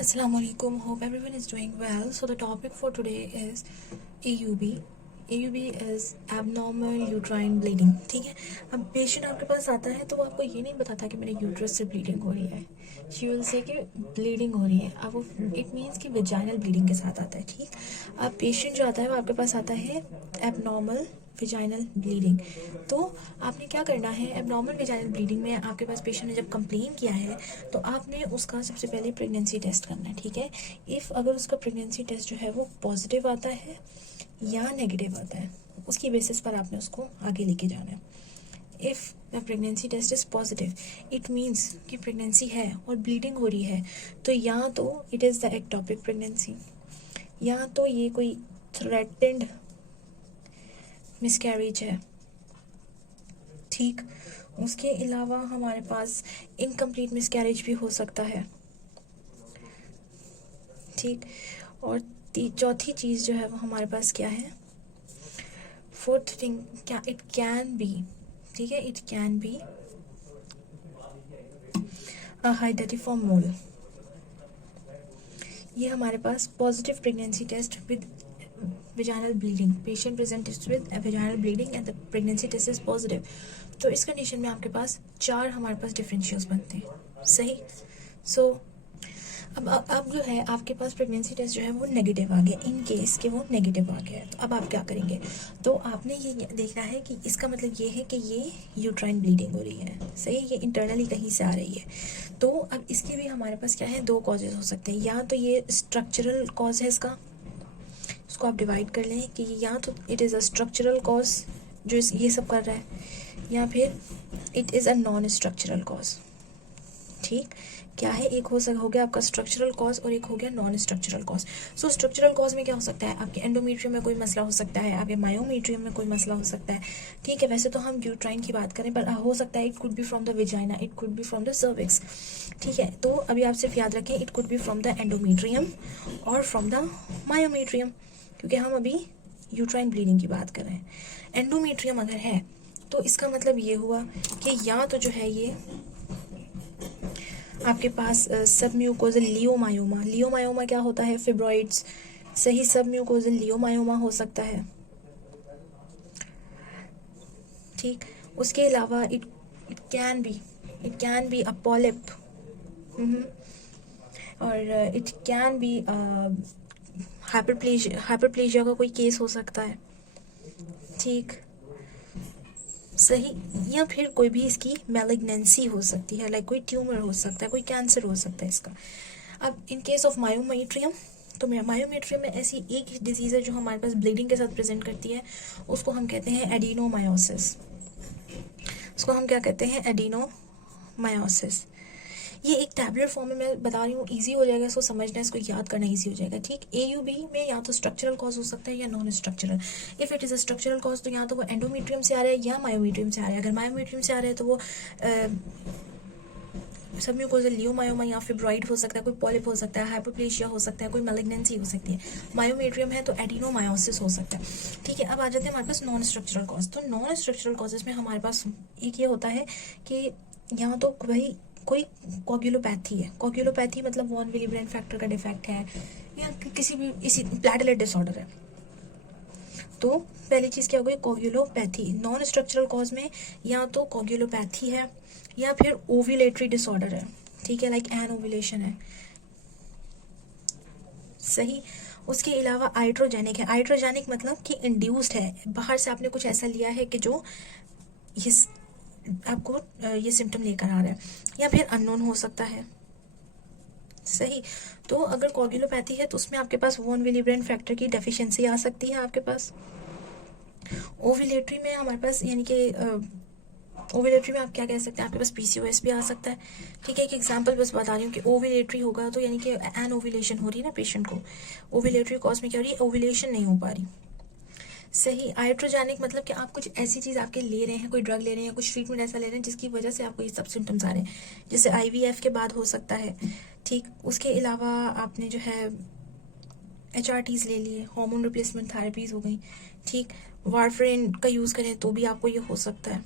Assalamu alaikum. Hope everyone is doing well. So the topic for today is AUB. AUB is abnormal uterine bleeding. ठीक है. अब patient आपके पास आता है तो वो आपको ये नहीं बताता कि मेरे यूट्रस से ब्लीडिंग हो रही है. शी विल से कि ब्लीडिंग हो रही है. अब वो इट मीन्स कि वेजाइनल ब्लीडिंग के साथ आता है. ठीक. अब पेशेंट जो आता है वो आपके पास आता है एबनॉर्मल विजाइनल ब्लीडिंग. तो आपने क्या करना है, एबनॉर्मल विजाइनल ब्लीडिंग में आपके पास पेशेंट ने जब कंप्लेन किया है तो आपने उसका सबसे पहले प्रेगनेंसी टेस्ट करना है. ठीक है. इफ़ अगर उसका प्रेगनेंसी टेस्ट जो है वो पॉजिटिव आता है या नेगेटिव आता है, उसकी बेसिस पर आपने उसको आगे लेके जाना है. If the pregnancy test is positive, it means कि प्रेगनेंसी है और ब्लीडिंग हो रही है, तो या तो it is the ectopic pregnancy, या तो ये कोई थ्रेटेंड मिसकैरेज है. ठीक. उसके अलावा हमारे पास इनकम्प्लीट मिसकैरेज भी हो सकता है. ठीक. और चौथी चीज़ जो है वो हमारे पास क्या है, फोर्थ थिंग क्या, इट कैन बी. ठीक है. It can be a hydatidiform mole. ये हमारे पास positive pregnancy test with vaginal bleeding, patient presents with vaginal bleeding and the pregnancy test is positive. तो इस कंडीशन में आपके पास 4 हमारे पास डिफरेंशियल्स बनते हैं. सही. सो अब जो है आपके पास प्रेगनेंसी टेस्ट जो है वो नेगेटिव आ गया. इन केस कि वो नेगेटिव आ गया है तो अब आप क्या करेंगे, तो आपने ये देखना है कि इसका मतलब ये है कि ये यूट्राइन ब्लीडिंग हो रही है. सही. ये इंटरनली कहीं से आ रही है. तो अब इसके भी हमारे पास क्या है, 2 कॉजेज हो सकते हैं. या तो ये स्ट्रक्चरल कॉज है इसको आप डिवाइड कर लें कि या तो it is a structural cause जो ये सब कर रहा है, या फिर it is a non structural cause. ठीक. क्या है, एक हो गया आपका स्ट्रक्चरल कॉज और एक हो गया नॉन स्ट्रक्चरल कॉज. सो स्ट्रक्चरल कॉज में क्या हो सकता है, आपके एंडोमेट्रियम में कोई मसला हो सकता है, आपके मायोमेट्रियम में कोई मसला हो सकता है. ठीक है. वैसे तो हम यूट्राइन की बात करें पर हो सकता है it could be from the vagina, it could be from the cervix. ठीक है. तो अभी आप सिर्फ याद रखें, it could be from the endometrium और फ्रॉम द मायोमेट्रियम, क्योंकि हम अभी यूट्राइन ब्लीडिंग की बात कर रहे हैं. एंडोमेट्रियम अगर है तो इसका मतलब ये हुआ कि या तो जो है ये आपके पास सबम्यूकोजल लियोमायोमा. लियोमायोमा क्या होता है, फिब्रॉइड्स. सही. सबम्यूकोजल लियोमायोमा हो सकता है. ठीक. उसके अलावा it can be a polyp, और इट कैन बी हाइपरप्लेजिया का कोई केस हो सकता है. ठीक. सही. या फिर कोई भी इसकी मैलिग्नेंसी हो सकती है, लाइक कोई ट्यूमर हो सकता है, कोई कैंसर हो सकता है इसका. अब इन केस ऑफ मायोमेट्रियम, तो मायोमेट्रियम में ऐसी एक डिजीज़ है जो हमारे पास ब्लीडिंग के साथ प्रेजेंट करती है, उसको हम कहते हैं एडिनोमायोसिस. उसको हम क्या कहते हैं, एडिनोमायोसिस. ये एक टैबलेट फॉर्म में मैं बता रही हूँ, इजी हो जाएगा इसको समझना, इसको याद करना इजी हो जाएगा. ठीक. AUB में या तो स्ट्रक्चरल कॉज हो सकता है या non structural. If it is a structural cause तो या तो वो एंडोमेट्रियम से आ रहा है या मायोमेट्रियम से आ रहा है. अगर मायोमेट्रियम से आ रहा है तो वो सबम्यूकोजल लियोमायोमा या फिब्रॉइड हो सकता है, कोई पॉलिप हो सकता है, हाइपरप्लेशिया हो सकता है, कोई मैलिग्नेंसी हो सकती है. मायोमेट्रियम है तो एडिनोमायोसिस हो सकता है. ठीक है. अब आ जाते हैं हमारे पास नॉन स्ट्रक्चरल कॉज. तो नॉन स्ट्रक्चरल कॉजेज में हमारे पास एक ये होता है कि या तो भाई कोई कोगुलोपैथी है. कोगुलोपैथी मतलब वॉन विलिब्रेन फैक्टर का डिफेक्ट है, या किसी भी इसी प्लेटलेट डिसऑर्डर है. तो पहली चीज़ क्या हो गई, कोगुलोपैथी. नॉन स्ट्रक्चरल कॉज में या तो कोगुलोपैथी है या फिर ओव्यूलेटरी डिसऑर्डर है. ठीक है. लाइक एनओव्यूलेशन है. सही. उसके अलावा आइट्रोजेनिक है. आइट्रोजेनिक मतलब कि इंड्यूस्ड है, बाहर से आपने कुछ ऐसा लिया है कि जो ये आपको ये सिम्टम लेकर आ रहा है, या फिर अननोन हो सकता है. सही. तो अगर कोगुलोपैथी है तो उसमें आपके पास वॉन विलिब्रेन फैक्टर की डेफिशिएंसी आ सकती है आपके पास. ओव्यूलेटरी में हमारे पास यानी कि ओव्यूलेटरी में आप क्या कह सकते हैं, आपके पास PCOS भी आ सकता है. ठीक है. एक एग्जांपल बस बता रही हूँ कि ओव्यूलेटरी होगा तो यानी कि एन ओव्यूलेशन हो रही है ना पेशेंट को. ओव्यूलेटरी कॉज में क्या हो रही है, ओव्यूलेशन नहीं हो पा रही. सही. आइट्रोजेनिक मतलब कि आप कुछ ऐसी चीज़ आपके ले रहे हैं, कोई ड्रग ले रहे हैं, कुछ ट्रीटमेंट ऐसा ले रहे हैं जिसकी वजह से आपको ये सब सिम्टम्स आ रहे हैं, जैसे IVF के बाद हो सकता है. ठीक. उसके अलावा आपने जो है HRTs ले लिए, हार्मोन रिप्लेसमेंट थेरेपीज हो गई. ठीक. वारफेरिन का यूज़ करें तो भी आपको ये हो सकता है.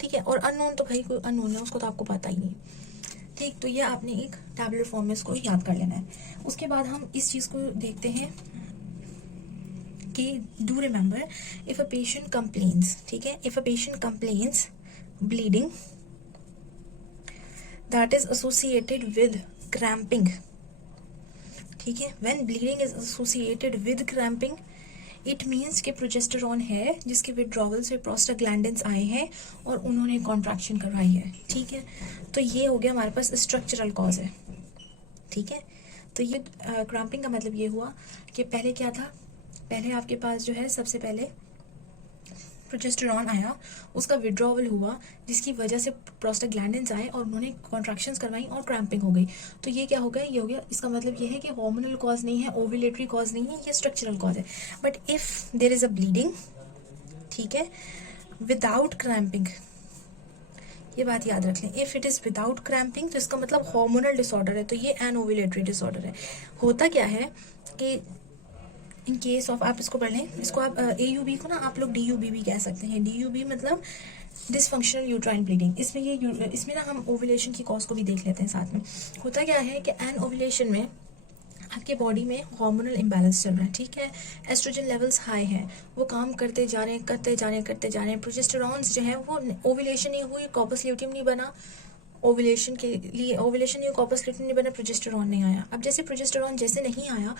ठीक है. और अननोन तो भाई कोई अननोन है, उसको तो आपको पता ही नहीं. ठीक, तो ये आपने एक टैबलेट फॉर्म में इसको याद कर लेना है। उसके बाद हम इस चीज़ को देखते हैं कि do remember if a patient complains, ठीक है, if a patient complains bleeding that is associated with cramping, ठीक है, when bleeding is associated with cramping it means कि प्रोजेस्टेरॉन है जिसके विड्रॉवल से प्रोस्टाग्लैंडिन्स आए हैं और उन्होंने कॉन्ट्रैक्शन करवाई है, ठीक है। तो ये हो गया हमारे पास स्ट्रक्चरल कॉज है, ठीक है। तो ये क्रैम्पिंग का मतलब ये हुआ कि पहले क्या था, पहले आपके पास जो है सबसे पहले प्रोजेस्टेरॉन आया, उसका विड्रॉवल हुआ जिसकी वजह से प्रोस्टाग्लैंडिन्स आए और उन्होंने कॉन्ट्रैक्शंस करवाई और क्रैम्पिंग हो गई। तो ये क्या हो गया, ये हो गया, इसका मतलब ये है कि हार्मोनल कॉज नहीं है, ओव्यूलेटरी कॉज नहीं है, ये स्ट्रक्चरल कॉज है। But if there is a bleeding, ठीक है, विदाउट क्रैम्पिंग, ये बात याद रख लें, if it is without cramping तो इसका मतलब हार्मोनल डिसऑर्डर है, तो ये एनओव्यूलेटरी डिसऑर्डर है। होता क्या है कि इन केस ऑफ, आप इसको पढ़ लें, इसको आप AUB को ना आप लोग DUB भी कह सकते हैं। DUB मतलब डिसफंक्शनल यूट्राइन ब्लीडिंग। इसमें ना हम ओव्यूलेशन की कॉज को भी देख लेते हैं साथ में। होता क्या है कि एन ओव्यूलेशन में आपके बॉडी में हार्मोनल इम्बैलेंस चल रहा है, ठीक है, एस्ट्रोजन लेवल्स हाई हैं, वो काम करते जा रहे हैं, प्रोजेस्टेरॉन्स जो है वो, ओव्यूलेशन नहीं हुई, कॉर्पस ल्यूटियम नहीं बना, ओव्यूलेशन के लिए ओव्यूलेशन नहीं, कॉर्पस ल्यूटियम नहीं बना, प्रोजेस्टेरॉन नहीं आया। अब जैसे प्रोजेस्टेरॉन जैसे नहीं आया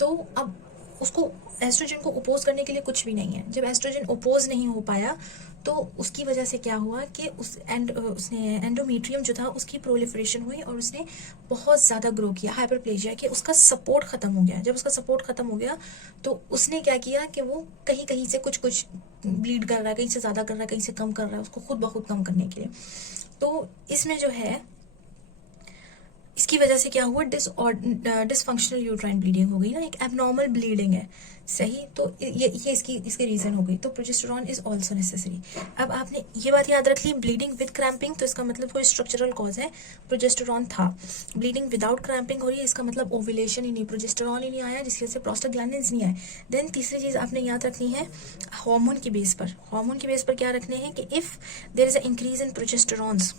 तो अब उसको एस्ट्रोजन को अपोज करने के लिए कुछ भी नहीं है। जब एस्ट्रोजन अपोज नहीं हो पाया तो उसकी वजह से क्या हुआ कि उसने एंडोमेट्रियम जो था उसकी प्रोलिफरेशन हुई और उसने बहुत ज़्यादा ग्रो किया, हाइपरप्लेजिया, कि उसका सपोर्ट ख़त्म हो गया। जब उसका सपोर्ट ख़त्म हो गया तो उसने क्या किया कि वो कहीं कहीं से कुछ ब्लीड कर रहा है, कहीं से ज़्यादा कर रहा है, कहीं से कम कर रहा है, उसको खुद ब खुद कम करने के लिए। तो इसमें जो है, इसकी वजह से क्या हुआ, डिसफंक्शनल यूट्राइन ब्लीडिंग हो गई ना, एक एबनॉर्मल ब्लीडिंग है, सही। तो ये इसके रीजन हो गई। तो प्रोजेस्टेरॉन इज ऑल्सो नेसेसरी। अब आपने ये बात याद रख ली, ब्लीडिंग विद क्रैम्पिंग, तो इसका मतलब कोई स्ट्रक्चरल कॉज है, प्रोजेस्टेरॉन था। ब्लीडिंग विदाउट क्रैम्पिंग हो रही है, इसका मतलब ओव्यूलेशन ही नहीं, प्रोजेस्टेरॉन ही नहीं आया, जिसकी वजह से प्रोस्टाग्लैंडिन्स नहीं आए। देन तीसरी चीज आपने याद रखनी है हार्मोन के बेस पर। हार्मोन के बेस पर क्या रखने हैं कि if there is a increase in progesterones,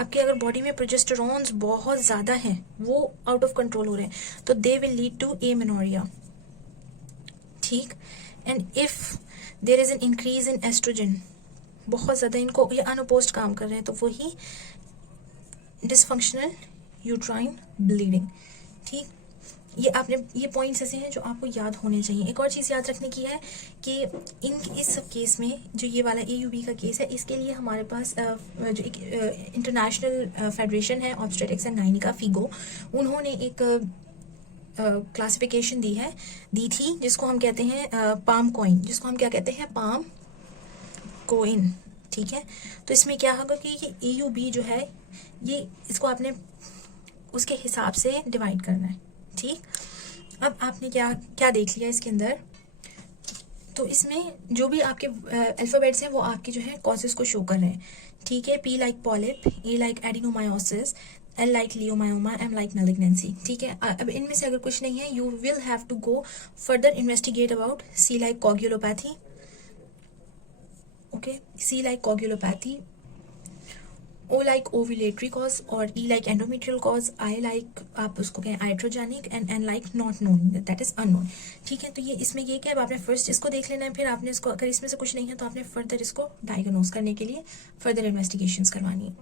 आपके अगर बॉडी में प्रोजेस्टेरॉन्स बहुत ज़्यादा हैं, वो आउट ऑफ कंट्रोल हो रहे हैं, तो they will lead to amenorrhoea, ठीक। And if there is an increase in oestrogen, बहुत ज़्यादा इनको ये अनअपोज्ड काम कर रहे हैं, तो वही डिसफंक्शनल यूट्राइन ब्लीडिंग, ठीक। ये आपने, ये पॉइंट्स ऐसे हैं जो आपको याद होने चाहिए। एक और चीज़ याद रखने की है कि इस सब केस में, जो ये वाला AUB का केस है, इसके लिए हमारे पास जो एक इंटरनेशनल फेडरेशन है ऑब्स्टेट्रिक्स एंड गायनी का, FIGO, उन्होंने एक क्लासिफिकेशन दी थी जिसको हम कहते हैं पाम कॉइन, जिसको हम क्या कहते हैं, पाम कोइन, ठीक है। तो इसमें क्या होगा कि ये AUB जो है, ये इसको आपने उसके हिसाब से डिवाइड करना है, ठीक। अब आपने क्या देख लिया इसके अंदर, तो इसमें जो भी आपके अल्फाबेट्स हैं वो आपके जो है कॉजेस को शो कर रहे हैं, ठीक है। P like polyp, A like adenomyosis, L like leiomyoma, M like malignancy, ठीक है। अब इनमें से अगर कुछ नहीं है, you will have to go further investigate about C like coagulopathy, okay, C like coagulopathy, O like ovulatory cause और E like endometrial cause, I like आप उसको कहें iatrogenic and N like not known, that is unknown, ठीक है। तो ये इसमें ये क्या है, आपने फर्स्ट इसको देख लेना है, फिर आपने इसको, अगर इसमें से कुछ नहीं है तो आपने फर्दर इसको डायग्नोज करने के लिए फर्दर इन्वेस्टिगेशंस करवानी है।